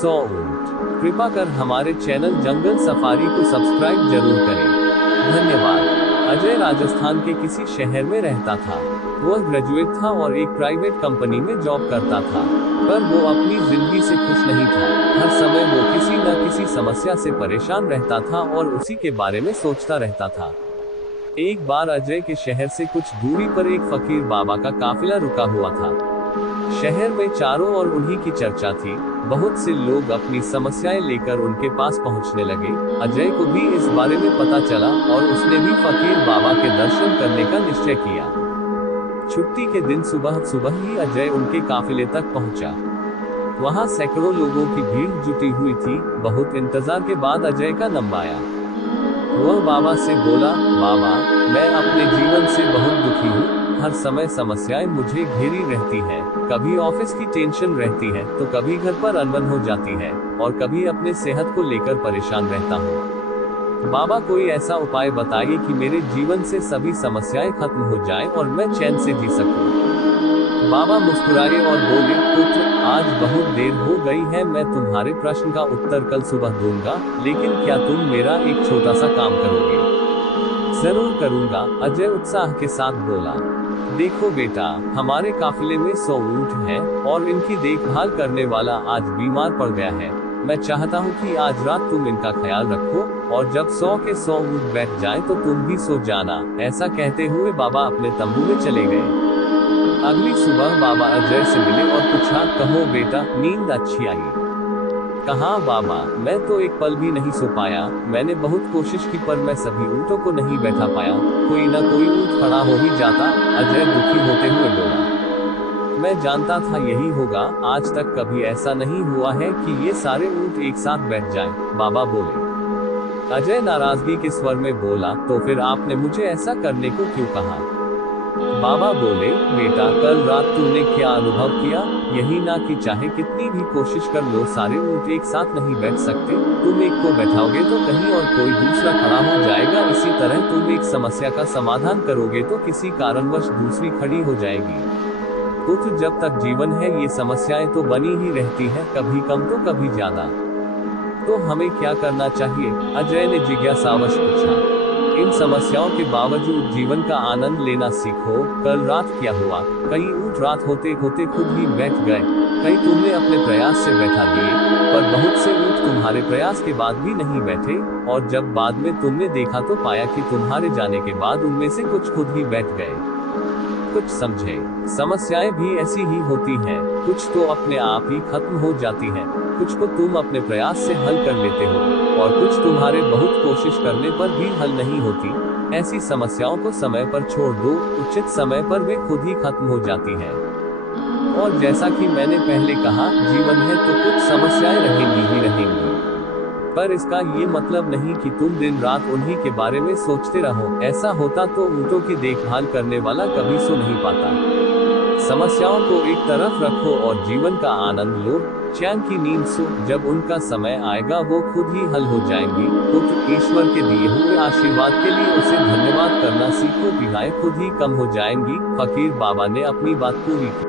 100 ऊंट। कृपा कर हमारे चैनल जंगल सफारी को सब्सक्राइब जरूर करें। धन्यवाद। अजय राजस्थान के किसी शहर में रहता था। वह ग्रेजुएट था और एक प्राइवेट कंपनी में जॉब करता था, पर वो अपनी जिंदगी से खुश नहीं था। हर समय वो किसी न किसी समस्या से परेशान रहता था और उसी के बारे में सोचता रहता था। एक बार अजय के शहर से कुछ दूरी पर एक फकीर बाबा का काफिला रुका हुआ था। शहर में चारों ओर उन्हीं की चर्चा थी। बहुत से लोग अपनी समस्याएं लेकर उनके पास पहुंचने लगे। अजय को भी इस बारे में पता चला और उसने भी फकीर बाबा के दर्शन करने का निश्चय किया। छुट्टी के दिन सुबह ही अजय उनके काफिले तक पहुंचा। वहां सैकड़ों लोगों की भीड़ जुटी हुई थी। बहुत इंतजार के बाद अजय का नंबर आया। वह बाबा से बोला, बाबा, मैं अपने जीवन से बहुत दुखी हूँ। हर समय समस्याएं मुझे घेरी रहती हैं। कभी ऑफिस की टेंशन रहती है, तो कभी घर पर अनबन हो जाती है, और कभी अपने सेहत को लेकर परेशान रहता हूँ। बाबा, कोई ऐसा उपाय बताइए कि मेरे जीवन से सभी समस्याएं खत्म हो जाएं और मैं चैन से जी सकूं। बाबा मुस्कुराए और बोले, पुत्र, आज बहुत देर हो गई है। मैं तुम्हारे प्रश्न का उत्तर कल सुबह दूंगा, लेकिन क्या तुम मेरा एक छोटा सा काम करोगे? जरूर करूंगा, अजय उत्साह के साथ बोला। देखो बेटा, हमारे काफिले में 100 ऊंट हैं और इनकी देखभाल करने वाला आज बीमार पड़ गया है। मैं चाहता हूँ कि आज रात तुम इनका ख्याल रखो, और जब 100 के 100 ऊंट बैठ जाएं तो तुम भी सो जाना। ऐसा कहते हुए बाबा अपने तंबू में चले गए। अगली सुबह बाबा अजय से मिले और पूछा, कहो बेटा, नींद अच्छी आई? कहा, बाबा, मैं तो एक पल भी नहीं सो पाया। मैंने बहुत कोशिश की, पर मैं सभी ऊँटों को नहीं बैठा पाया। कोई ना कोई ऊँट खड़ा हो ही जाता। अजय दुखी होते हुए बोला, मैं जानता था यही होगा। आज तक कभी ऐसा नहीं हुआ है कि ये सारे ऊँट एक साथ बैठ जाएं। बाबा बोले। अजय नाराजगी के स्वर में बोला, तो फिर आपने मुझे ऐसा करने को क्यों कहा? बाबा बोले, बेटा, कल रात तुमने क्या अनुभव किया? यही ना कि चाहे कितनी भी कोशिश कर लो, सारे ऊंट एक साथ नहीं बैठ सकते। तुम एक को बैठाओगे तो कहीं और कोई दूसरा खड़ा हो जाएगा। इसी तरह तुम एक समस्या का समाधान करोगे तो किसी कारणवश दूसरी खड़ी हो जाएगी। पुत्र, जब तक जीवन है ये समस्याएं तो बनी ही रहती है, कभी कम तो कभी ज्यादा। तो हमें क्या करना चाहिए? अजय ने जिज्ञासावश पूछा। इन समस्याओं के बावजूद जीवन का आनंद लेना सीखो। कल रात क्या हुआ? कई ऊंट रात होते होते खुद ही बैठ गए। कई तुमने अपने प्रयास से बैठा दिए, पर बहुत से ऊंट तुम्हारे प्रयास के बाद भी नहीं बैठे, और जब बाद में तुमने देखा तो पाया कि तुम्हारे जाने के बाद उनमें से कुछ खुद ही बैठ गए। कुछ समझे? समस्याएं भी ऐसी ही होती हैं। कुछ तो अपने आप ही खत्म हो जाती हैं, कुछ को तुम अपने प्रयास से हल कर लेते हो, और कुछ तुम्हारे बहुत कोशिश करने पर भी हल नहीं होती। ऐसी समस्याओं को समय पर छोड़ दो, उचित समय पर वे खुद ही खत्म हो जाती हैं। और जैसा कि मैंने पहले कहा, जीवन है तो कुछ समस्याएं रहेंगी ही रहेंगी, पर इसका ये मतलब नहीं कि तुम दिन रात उन्हीं के बारे में सोचते रहो। ऐसा होता तो ऊँटों की देखभाल करने वाला कभी सो नहीं पाता। समस्याओं को एक तरफ रखो और जीवन का आनंद लो, चैन की नींद सो। जब उनका समय आएगा वो खुद ही हल हो जाएंगी। पुत्र, ईश्वर के दिए हुए आशीर्वाद के लिए उसे धन्यवाद करना सीखो। पीड़ाएं खुद ही कम हो जाएंगी। फकीर बाबा ने अपनी बात पूरी की।